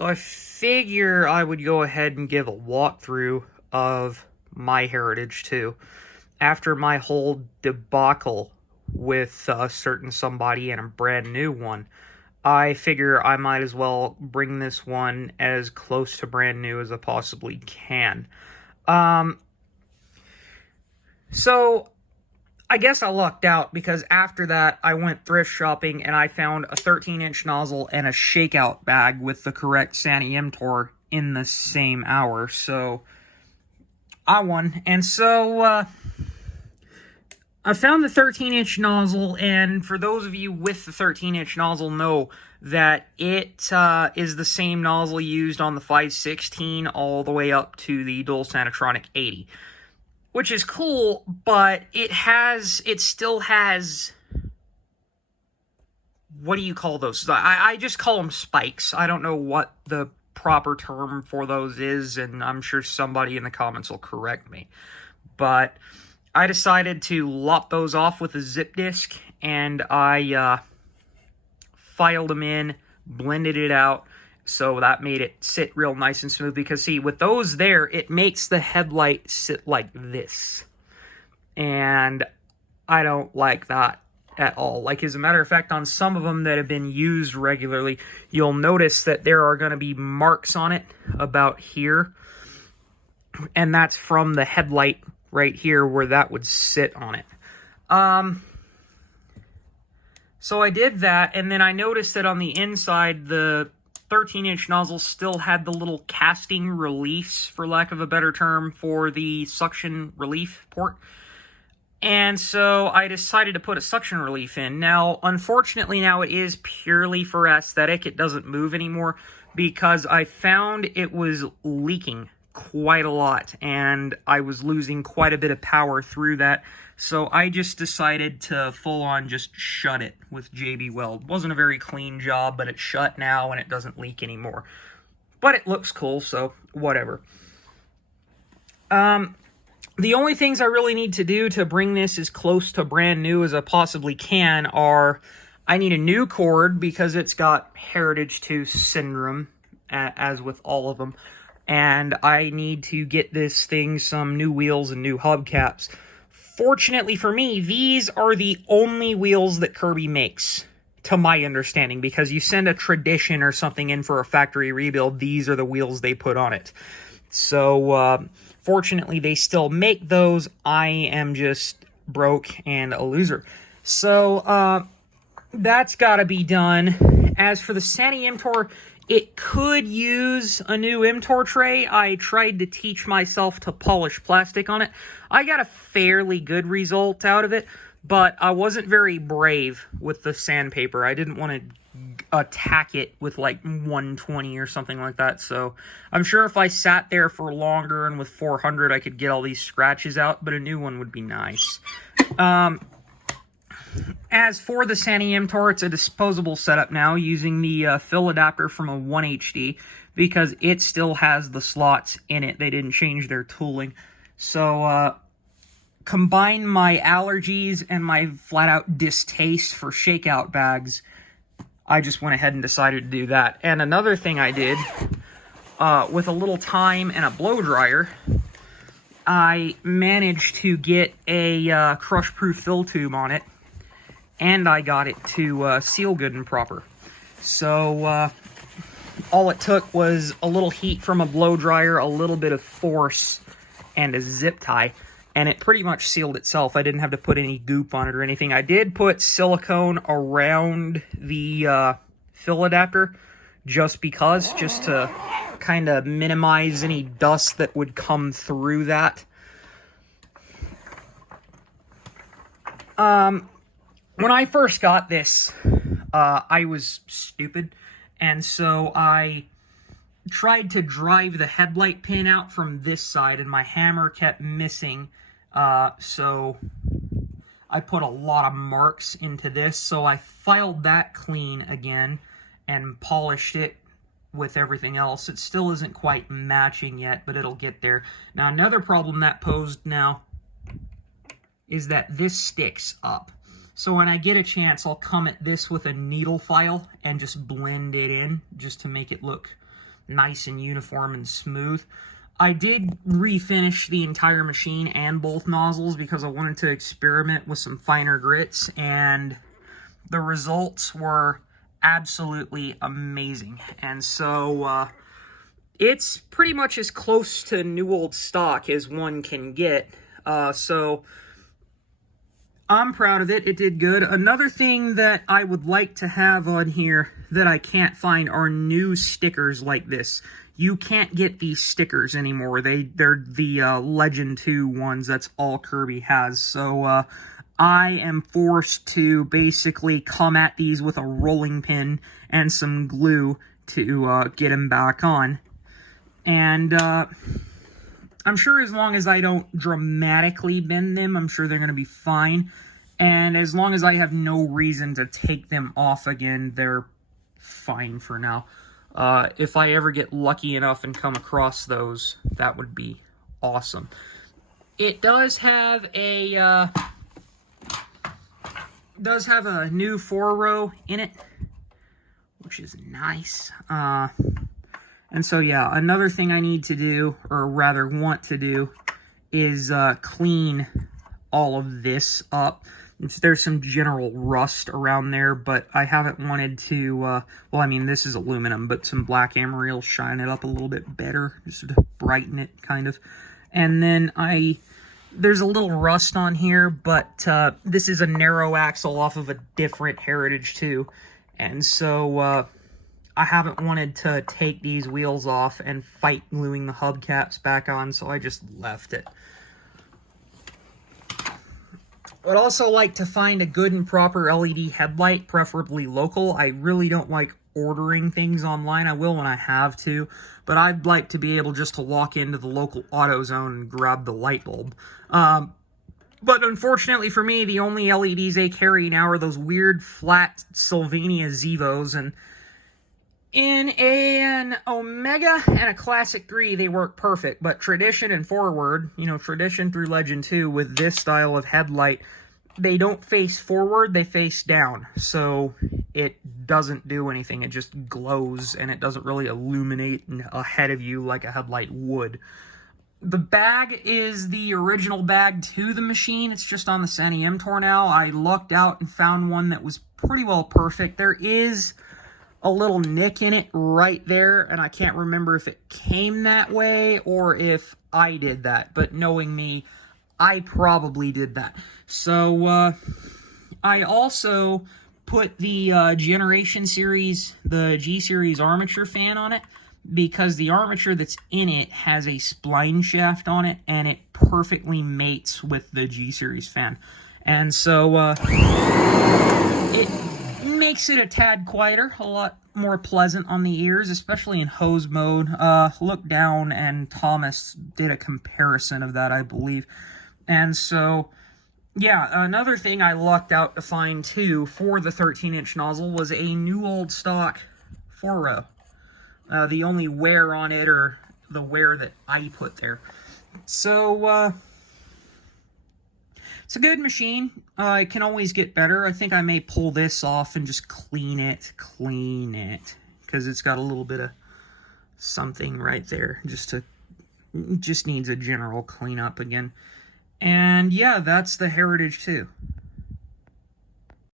So I figure I would go ahead and give a walkthrough of my Heritage 2 after my whole debacle with a certain somebody and a brand new one. I figure I might as well bring this one as close to brand new as I possibly can. So I guess I lucked out because after that I went thrift shopping and I found a 13-inch nozzle and a shakeout bag with the correct Sani Imtor in the same hour. So I won. And so I found the 13-inch nozzle, and for those of you with the 13-inch nozzle know that it is the same nozzle used on the 516 all the way up to the Dual Sanitronic 80. Which is cool, but it still has, what do you call those? I just call them spikes. I don't know what the proper term for those is, and I'm sure somebody in the comments will correct me. But I decided to lop those off with a zip disc, and I filed them in, blended it out, so that made it sit real nice and smooth. Because, see, with those there, it makes the headlight sit like this. And I don't like that at all. Like, as a matter of fact, on some of them that have been used regularly, you'll notice that there are going to be marks on it about here. And that's from the headlight right here where that would sit on it. So I did that, and then I noticed that on the inside, the 13-inch nozzle still had the little casting release, for lack of a better term, for the suction relief port. And so I decided to put a suction relief in. Now, unfortunately, now it is purely for aesthetic. It doesn't move anymore because I found it was leaking quite a lot, and I was losing quite a bit of power through that. So I just decided to full-on just shut it with JB Weld. Wasn't a very clean job, but it's shut now and it doesn't leak anymore. But it looks cool, so whatever. The only things I really need to do to bring this as close to brand new as I possibly can are, I need a new cord because it's got Heritage 2 syndrome, as with all of them. And I need to get this thing some new wheels and new hubcaps. Fortunately for me, these are the only wheels that Kirby makes, to my understanding, because you send a Tradition or something in for a factory rebuild, these are the wheels they put on it. So, fortunately, they still make those. I am just broke and a loser. So, that's gotta be done. As for the Sani Imtor, it could use a new Imtor tray. I tried to teach myself to polish plastic on it. I got a fairly good result out of it, but I wasn't very brave with the sandpaper. I didn't want to attack it with like 120 or something like that. So I'm sure if I sat there for longer and with 400, I could get all these scratches out, but a new one would be nice. As for the Sani Imtor, it's a disposable setup now using the fill adapter from a 1HD because it still has the slots in it. They didn't change their tooling. So, combine my allergies and my flat-out distaste for shakeout bags, I just went ahead and decided to do that. And another thing I did, with a little time and a blow dryer, I managed to get a crush-proof fill tube on it. And I got it to seal good and proper. So, all it took was a little heat from a blow dryer, a little bit of force, and a zip tie. And it pretty much sealed itself. I didn't have to put any goop on it or anything. I did put silicone around the fill adapter just because, just to kind of minimize any dust that would come through that. When I first got this, I was stupid, and so I tried to drive the headlight pin out from this side, and my hammer kept missing, so I put a lot of marks into this, so I filed that clean again and polished it with everything else. It still isn't quite matching yet, but it'll get there. Now, another problem that posed now is that this sticks up. So when I get a chance, I'll come at this with a needle file and just blend it in, just to make it look nice and uniform and smooth. I did refinish the entire machine and both nozzles because I wanted to experiment with some finer grits, and the results were absolutely amazing. And so it's pretty much as close to new old stock as one can get. So I'm proud of it. It did good. Another thing that I would like to have on here that I can't find are new stickers like this. You can't get these stickers anymore. They're the Legend 2 ones. That's all Kirby has. So I am forced to basically come at these with a rolling pin and some glue to get them back on. And I'm sure as long as I don't dramatically bend them, I'm sure they're going to be fine. And as long as I have no reason to take them off again, they're fine for now. If I ever get lucky enough and come across those, that would be awesome. It does have a new 4-row in it, which is nice. And so yeah, another thing I need to do, or rather want to do, is clean all of this up. There's some general rust around there, but I haven't wanted to, well, I mean, this is aluminum, but some black emery will shine it up a little bit better, just to brighten it, kind of. And then there's a little rust on here, but this is a narrow axle off of a different Heritage 2. And so I haven't wanted to take these wheels off and fight gluing the hubcaps back on, so I just left it. I'd also like to find a good and proper LED headlight, preferably local. I really don't like ordering things online. I will when I have to, but I'd like to be able just to walk into the local AutoZone and grab the light bulb. But unfortunately for me, the only LEDs they carry now are those weird flat Sylvania Zevos, and in an Omega and a Classic 3, they work perfect, but Tradition and Forward, you know, Tradition through Legend 2 with this style of headlight, they don't face forward, they face down, so it doesn't do anything. It just glows, and it doesn't really illuminate ahead of you like a headlight would. The bag is the original bag to the machine. It's just on the Sani MTOR now. I lucked out and found one that was pretty well perfect. There is a little nick in it right there, and I can't remember if it came that way or if I did that, but knowing me, I probably did that. So I also put the Generation Series, the G-Series armature fan on it, because the armature that's in it has a spline shaft on it, and it perfectly mates with the G-Series fan. And so it makes it a tad quieter, a lot more pleasant on the ears, especially in hose mode. Look Down and Thomas did a comparison of that, I believe. And so, yeah, another thing I lucked out to find, too, for the 13-inch nozzle was a new old stock 4-row. The only wear on it, or the wear that I put there. So, it's a good machine. It can always get better. I think I may pull this off and just clean it, because it's got a little bit of something right there. Just needs a general cleanup again. And yeah, that's the Heritage 2.